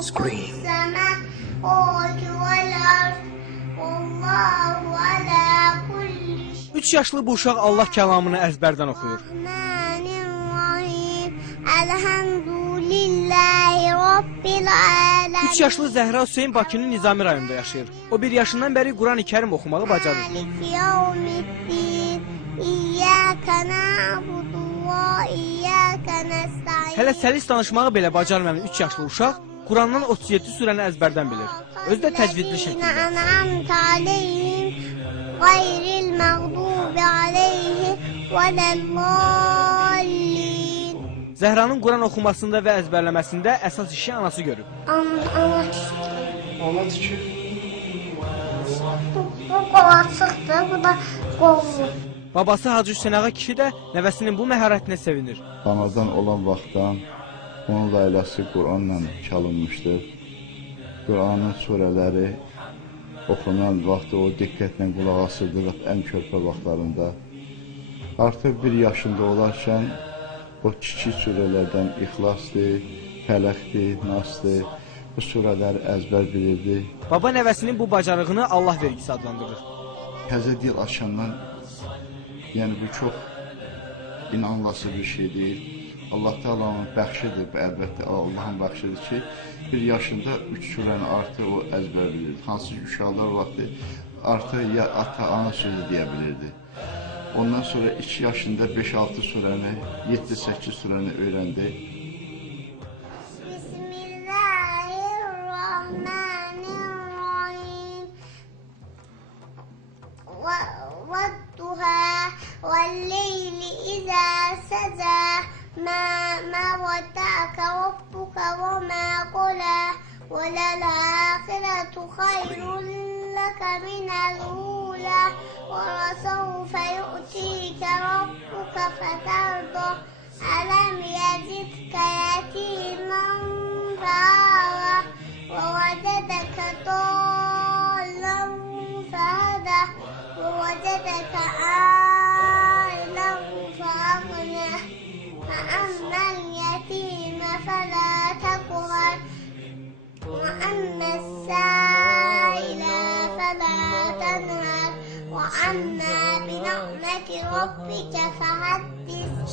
Scream. 3 yaşlı bu uşaq Allah kəlamını əzbərdən oxuyur. 3 yaşlı Zəhra Hüseyin Bakının Nizami rayonunda yaşayır. O 1 yaşından bəri Quran-ı Kərim oxumağı bacarır. Hələ səlis danışmağı belə bacarmayan 3 yaşlı uşaq Qurandan 37 surəni əzbərdən bilir. Özü də təcvidli şəkildə. Zəhranın Quran oxumasında və əzbərləməsində əsas işi anası görüb. Ana tükür. Bu qolacıqdır, bu da qollu. Babası Hacı Hüseyin Ağa kişi də nəvəsinin bu məharətinə sevinir. Anadan olan vaxtdan onun layləsi Quranla çalınmışdır. Quranın surələri oxunan vaxtı o diqqətlə qulaq asırdıq ən körpə vaxtlarında. Artıq 1 yaşında olarkən o kiçik surələrdən İxlasdır, Fələqdir, Nasdır, bu surələri əzbər bilirdi. Baba nəvəsinin bu bacarığını Allah vergisi adlandırır. Təzə dil açandan, yəni bu çox inanılası bir şey deyil. Allah Taala'nın bəxşidir, əlbəttə Allahın bəxşidir ki, 1 yaşında 3 surəni artıq o əzbər bilirdi. Hansı ki, uşaqlar vaxtı artıq ya ata, ana sözü deyə bilirdi. Ondan sonra 2 yaşında 5-6 surəni, 7-8 surəni öyrəndi. Bismillahirrahmanirrahim. Vadduha velleyli izâ səcə mâ vedda'aka rabbuka ve mâ qulâ ve lel-âhiretu hayrun leke minel ûlâ ve lesevfe yu'tika rabbuka feterda elem yecidke yetimen fe'âvâ ve vecedeke dâllen fehedâ ve vecedeke âilen fe'aghnâ فأما اليتيم فلا تقهر وأما السائل فلا تنهر وأما بنعمة ربك فحدث